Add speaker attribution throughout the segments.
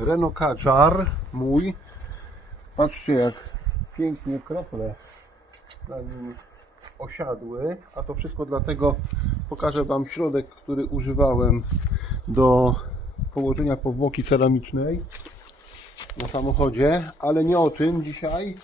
Speaker 1: Renault Kadżar mój. Patrzcie jak pięknie krople na nim osiadły. A to wszystko dlatego pokażę Wam środek, który używałem do położenia powłoki ceramicznej na samochodzie, ale nie o tym dzisiaj.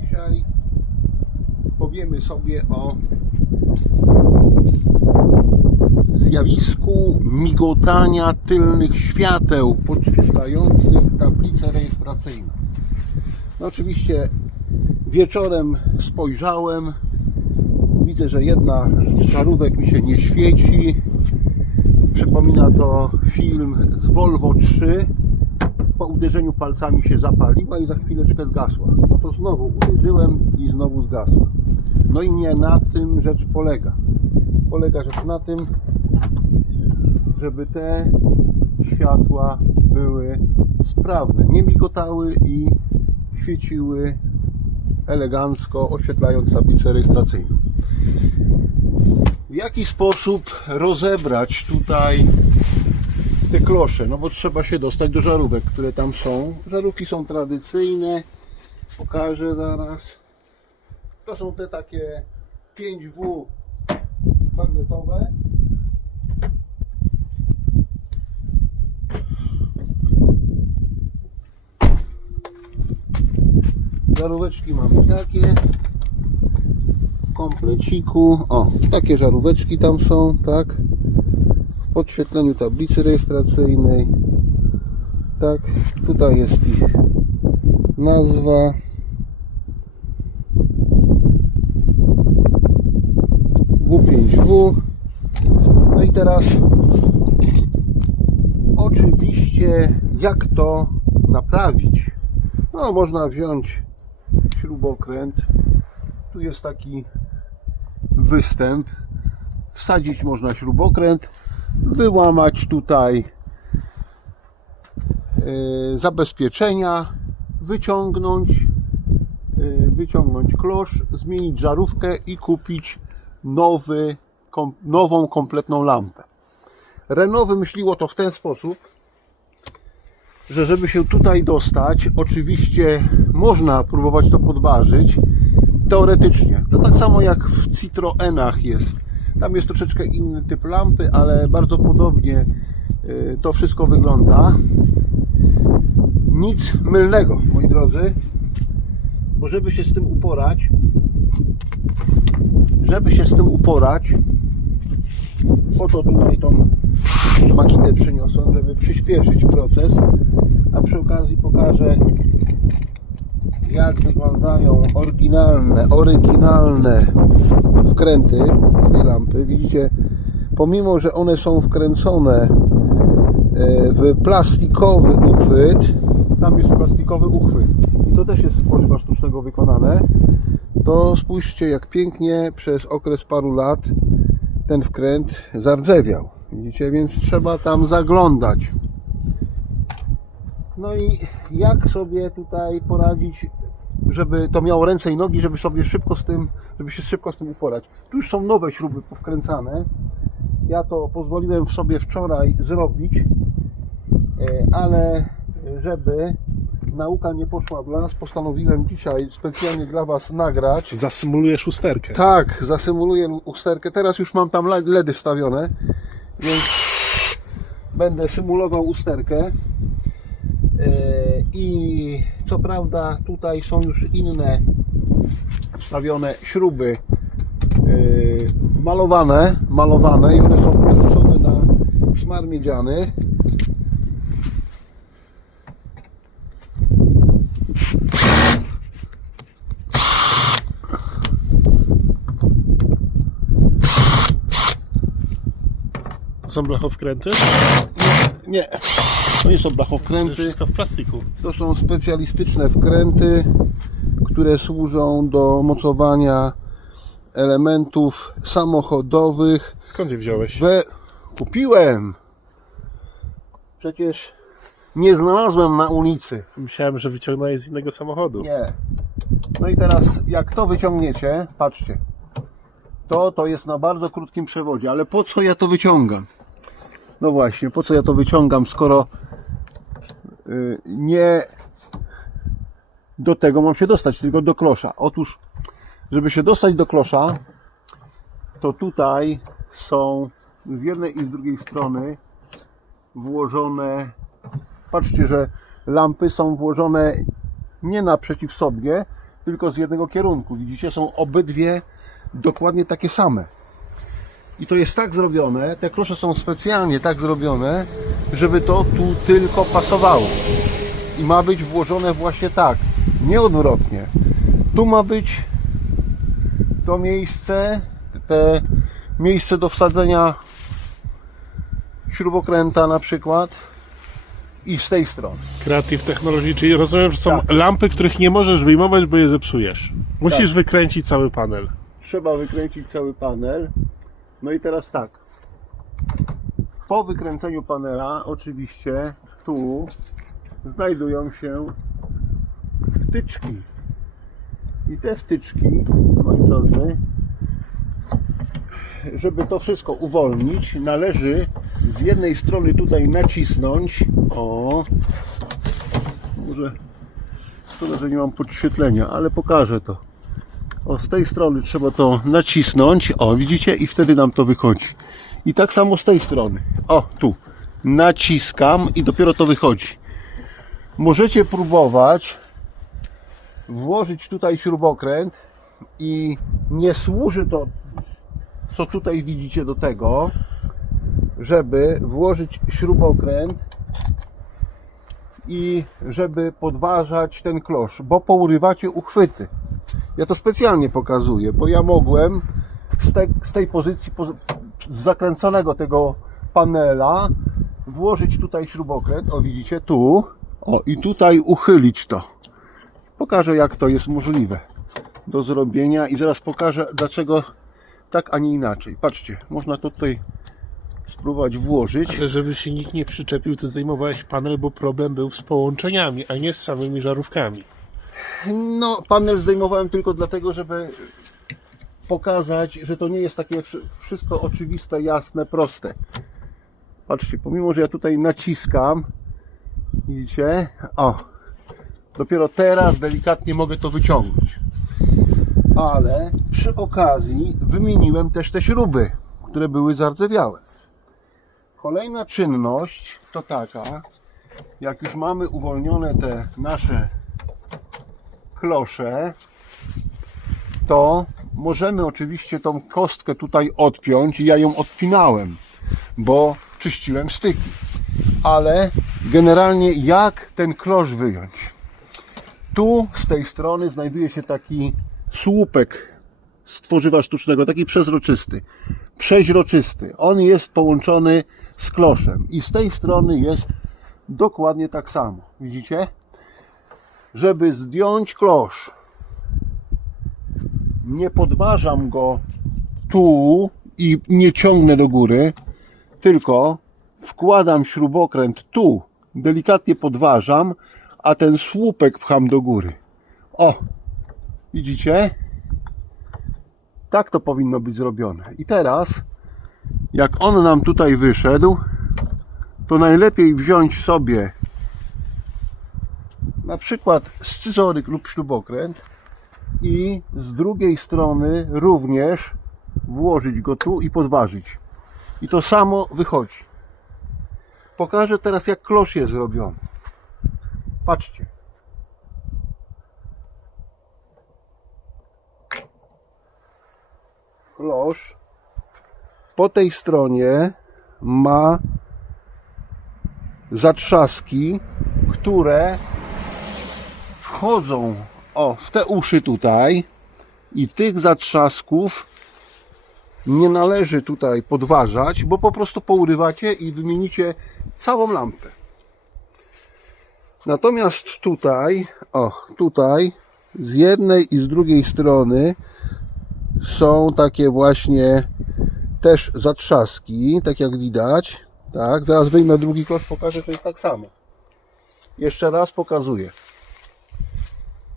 Speaker 1: Dzisiaj powiemy sobie o zjawisku migotania tylnych świateł podświetlających tablicę rejestracyjną. No oczywiście wieczorem spojrzałem, widzę, że jedna z żarówek mi się nie świeci. Przypomina to film z Volvo 3. Po uderzeniu palcami się zapaliła i za chwileczkę zgasła. No to znowu uderzyłem i znowu zgasła. No i nie na tym rzecz polega. Polega rzecz na tym, żeby te światła były sprawne, nie migotały i świeciły elegancko, oświetlając tablicę rejestracyjną. W jaki sposób rozebrać tutaj te klosze? No bo trzeba się dostać do żarówek, które tam są. Żarówki są tradycyjne, pokażę zaraz. To są te takie 5W magnetowe. Żaróweczki mamy takie w kompleciku. O, takie żaróweczki tam są, tak? W podświetleniu tablicy rejestracyjnej. Tak, tutaj jest ich nazwa. W5W. No i teraz oczywiście jak to naprawić? No można wziąć śrubokręt. Tu jest taki występ. Wsadzić można śrubokręt, wyłamać tutaj e, zabezpieczenia, wyciągnąć, e, wyciągnąć klosz, zmienić żarówkę i kupić nowy, kom, nową, kompletną lampę. Renault wymyśliło to w ten sposób, że żeby się tutaj dostać, oczywiście można próbować to podważyć teoretycznie. To tak samo jak w Citroenach jest. Tam jest troszeczkę inny typ lampy, ale bardzo podobnie y, to wszystko wygląda. Nic mylnego, moi drodzy, bo żeby się z tym uporać, żeby się z tym uporać, po to tutaj tą makinę przyniosłem, żeby przyspieszyć proces, a przy okazji pokażę jak wyglądają oryginalne, oryginalne wkręty z tej lampy. Widzicie, pomimo, że one są wkręcone e, w plastikowy uchwyt, tam jest plastikowy uchwyt i to też jest z tworzywa sztucznego wykonane, to spójrzcie jak pięknie przez okres paru lat ten wkręt zardzewiał. Widzicie, więc trzeba tam zaglądać. No i jak sobie tutaj poradzić, żeby to miało ręce i nogi, żeby sobie szybko z tym, żeby się szybko z tym uporać. Tu już są nowe śruby powkręcane. Ja to pozwoliłem sobie wczoraj zrobić, e, ale żeby nauka nie poszła w las, postanowiłem dzisiaj specjalnie dla Was nagrać
Speaker 2: Zasymulujesz usterkę.
Speaker 1: tak, zasymuluję usterkę. Teraz już mam tam LEDy wstawione, więc będę symulował usterkę. Yy, I co prawda tutaj są już inne wstawione śruby yy, malowane, malowane i one są wkręcone na szmar miedziany.
Speaker 2: Są blachowkręty?
Speaker 1: Nie, to nie są
Speaker 2: To jest
Speaker 1: blachowkręty.
Speaker 2: wszystko w plastiku.
Speaker 1: To są specjalistyczne wkręty, które służą do mocowania elementów samochodowych.
Speaker 2: Skąd je wziąłeś?
Speaker 1: We... Kupiłem! Przecież nie znalazłem na ulicy.
Speaker 2: Myślałem, że wyciągnąłeś z innego samochodu.
Speaker 1: Nie. No i teraz jak to wyciągniecie, patrzcie. to, to jest na bardzo krótkim przewodzie. Ale po co ja to wyciągam? No właśnie, po co ja to wyciągam, skoro y, nie do tego mam się dostać, tylko do klosza. Otóż, żeby się dostać do klosza, to tutaj są z jednej i z drugiej strony włożone, patrzcie, że lampy są włożone nie naprzeciw sobie, tylko z jednego kierunku. Widzicie, są obydwie dokładnie takie same. I to jest tak zrobione, te klosze są specjalnie tak zrobione, żeby to tu tylko pasowało. I ma być włożone właśnie tak, nie odwrotnie. Tu ma być to miejsce, te miejsce do wsadzenia śrubokręta na przykład i z tej strony.
Speaker 2: Creative Technology, czyli rozumiem, że są
Speaker 1: Tak.
Speaker 2: lampy, których nie możesz wyjmować, bo je zepsujesz. Musisz
Speaker 1: Tak.
Speaker 2: wykręcić cały panel.
Speaker 1: Trzeba wykręcić cały panel. No i teraz tak. Po wykręceniu panela, oczywiście, tu znajdują się wtyczki. I te wtyczki, moi drodzy, żeby to wszystko uwolnić, należy z jednej strony tutaj nacisnąć. O, może szkoda, że nie mam podświetlenia, ale pokażę to. O, z tej strony trzeba to nacisnąć. O, widzicie? I wtedy nam to wychodzi. I tak samo z tej strony. O, tu. Naciskam i dopiero to wychodzi. Możecie próbować włożyć tutaj śrubokręt i nie służy to, co tutaj widzicie do tego, żeby włożyć śrubokręt i żeby podważać ten klosz, bo pourywacie uchwyty. Ja to specjalnie pokazuję, bo ja mogłem z, te, z tej pozycji poz- z zakręconego tego panela włożyć tutaj śrubokręt, o widzicie, tu, o i tutaj uchylić to. Pokażę jak to jest możliwe do zrobienia i zaraz pokażę dlaczego tak, a nie inaczej. Patrzcie, można to tutaj spróbować włożyć.
Speaker 2: Ale żeby się nikt nie przyczepił, ty zdejmowałeś panel, bo problem był z połączeniami, a nie z samymi żarówkami.
Speaker 1: No, panel zdejmowałem tylko dlatego, żeby pokazać, że to nie jest takie wszy- wszystko oczywiste, jasne, proste. Patrzcie, pomimo, że ja tutaj naciskam, widzicie, o, dopiero teraz delikatnie mogę to wyciągnąć. Ale przy okazji wymieniłem też te śruby, które były zardzewiałe. Kolejna czynność to taka, jak już mamy uwolnione te nasze klosze, to możemy oczywiście tą kostkę tutaj odpiąć i ja ją odpinałem, bo czyściłem styki. Ale generalnie jak ten klosz wyjąć? Tu z tej strony znajduje się taki słupek z tworzywa sztucznego, taki przezroczysty, przeźroczysty. On jest połączony z kloszem i z tej strony jest dokładnie tak samo. Widzicie? Żeby zdjąć klosz. Nie podważam go tu i nie ciągnę do góry, tylko wkładam śrubokręt tu, delikatnie podważam, a ten słupek pcham do góry. O, widzicie? Tak to powinno być zrobione. I teraz, jak on nam tutaj wyszedł, to najlepiej wziąć sobie na przykład scyzoryk lub śrubokręt i z drugiej strony również włożyć go tu i podważyć. I to samo wychodzi. Pokażę teraz jak klosz jest zrobiony. Patrzcie. Klosz po tej stronie ma zatrzaski, które wchodzą o, w te uszy tutaj i tych zatrzasków nie należy tutaj podważać, bo po prostu pourywacie i wymienicie całą lampę. Natomiast tutaj, o, tutaj z jednej i z drugiej strony są takie właśnie też zatrzaski, tak jak widać. Tak, zaraz wyjmę drugi klosz, pokażę, że jest tak samo. Jeszcze raz pokazuję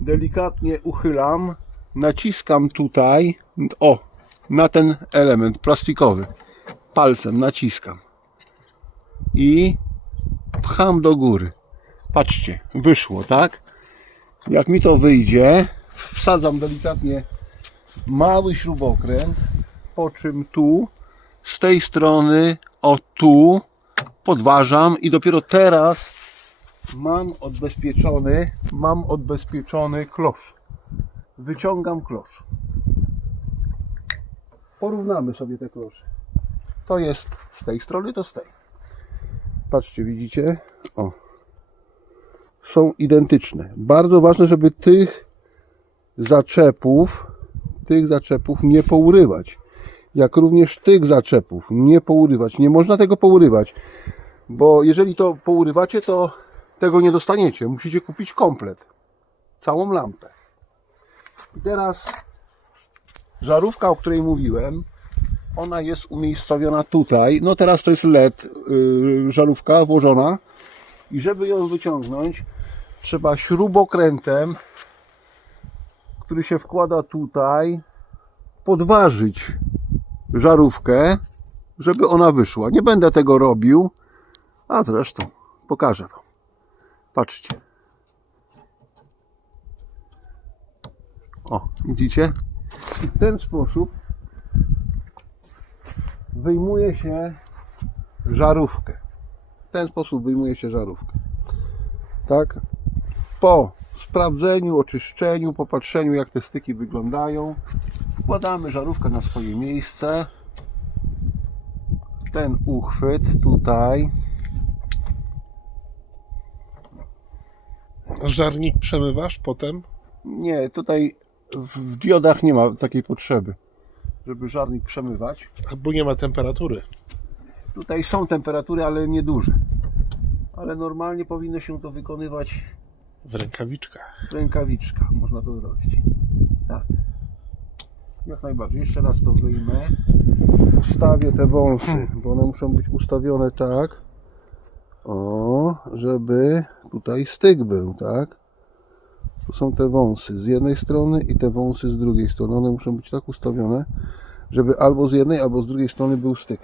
Speaker 1: delikatnie uchylam, naciskam tutaj, o, na ten element plastikowy. Palcem naciskam. I pcham do góry. Patrzcie, wyszło, tak? Jak mi to wyjdzie, wsadzam delikatnie mały śrubokręt, po czym tu, z tej strony, o tu, podważam i dopiero teraz mam odbezpieczony, mam odbezpieczony klosz. Wyciągam klosz. Porównamy sobie te klosze. To jest z tej strony, to z tej. Patrzcie, widzicie? O. Są identyczne. Bardzo ważne, żeby tych zaczepów, tych zaczepów nie pourywać. Jak również tych zaczepów nie pourywać. Nie można tego pourywać, bo jeżeli to pourywacie, to tego nie dostaniecie. Musicie kupić komplet. Całą lampę. I teraz żarówka, o której mówiłem, ona jest umiejscowiona tutaj. No teraz to jest LED, yy, żarówka włożona. I żeby ją wyciągnąć, trzeba śrubokrętem, który się wkłada tutaj, podważyć żarówkę, żeby ona wyszła. Nie będę tego robił, a zresztą pokażę Wam. Patrzcie. O, widzicie? I w ten sposób wyjmuje się żarówkę. W ten sposób wyjmuje się żarówkę. Tak? Po sprawdzeniu, oczyszczeniu, popatrzeniu jak te styki wyglądają, wkładamy żarówkę na swoje miejsce. Ten uchwyt tutaj.
Speaker 2: Żarnik przemywasz potem?
Speaker 1: Nie, tutaj w diodach nie ma takiej potrzeby, żeby żarnik przemywać.
Speaker 2: Albo nie ma temperatury.
Speaker 1: Tutaj są temperatury, ale nieduże. Ale normalnie powinno się to wykonywać
Speaker 2: W rękawiczkach.
Speaker 1: w rękawiczkach. Można to zrobić. Tak. Jak najbardziej. Jeszcze raz to wyjmę. Ustawię te wąsy, bo one muszą być ustawione tak, o, żeby tutaj styk był, tak? Tu są te wąsy z jednej strony i te wąsy z drugiej strony. One muszą być tak ustawione, żeby albo z jednej, albo z drugiej strony był styk.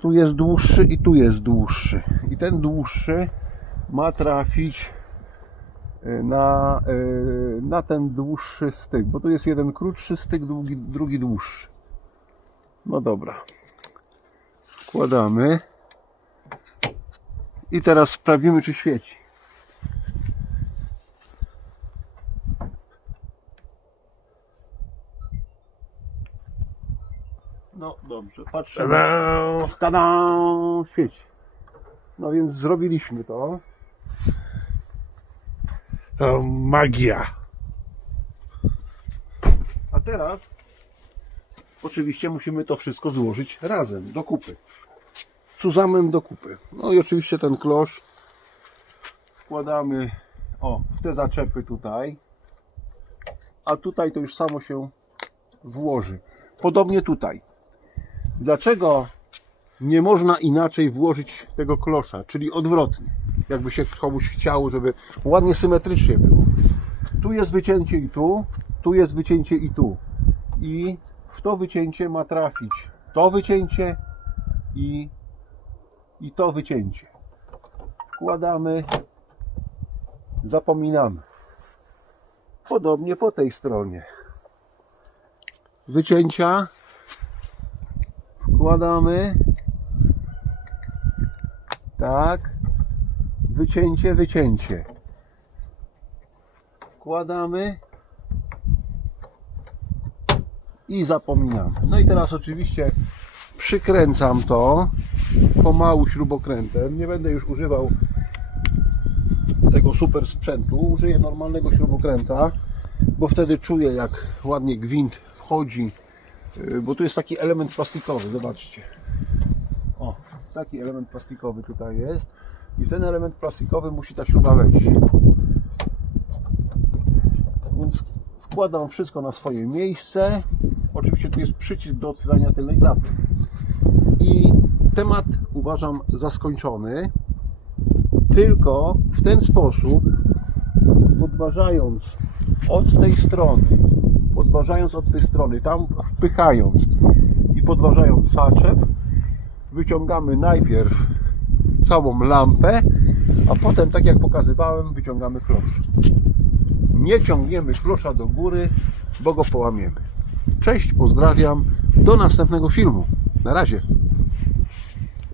Speaker 1: Tu jest dłuższy i tu jest dłuższy. I ten dłuższy ma trafić y, na, y, na ten dłuższy styk, bo tu jest jeden krótszy styk, drugi, drugi dłuższy. No dobra. Wkładamy. I teraz sprawdzimy, czy świeci. No dobrze.
Speaker 2: Tada!
Speaker 1: Tada! Świeci. No więc zrobiliśmy to.
Speaker 2: To magia.
Speaker 1: A teraz oczywiście musimy to wszystko złożyć razem, do kupy. Zusammen do kupy. No i oczywiście ten klosz wkładamy o, w te zaczepy tutaj. A tutaj to już samo się włoży. Podobnie tutaj. Dlaczego nie można inaczej włożyć tego klosza, czyli odwrotnie? Jakby się komuś chciało, żeby ładnie symetrycznie było. Tu jest wycięcie i tu, tu jest wycięcie i tu. I w to wycięcie ma trafić to wycięcie i, i to wycięcie. Wkładamy, zapominamy. Podobnie po tej stronie. Wycięcia wkładamy. Tak. Wycięcie, wycięcie. Wkładamy i zapominamy. No i teraz oczywiście przykręcam to pomału śrubokrętem. Nie będę już używał tego super sprzętu. Użyję normalnego śrubokręta, bo wtedy czuję jak ładnie gwint wchodzi, Yy, bo tu jest taki element plastikowy, zobaczcie. O, taki element plastikowy tutaj jest i w ten element plastikowy musi ta śruba wejść. Więc wkładam wszystko na swoje miejsce. Oczywiście tu jest przycisk do otwierania tylnej klapy. I temat uważam za skończony. Tylko w ten sposób, podważając od tej strony, podważając od tej strony, tam wpychając i podważając saczep, wyciągamy najpierw całą lampę, a potem, tak jak pokazywałem, wyciągamy klosz. Nie ciągniemy klosza do góry, bo go połamiemy. Cześć, pozdrawiam. Do następnego filmu. Na razie.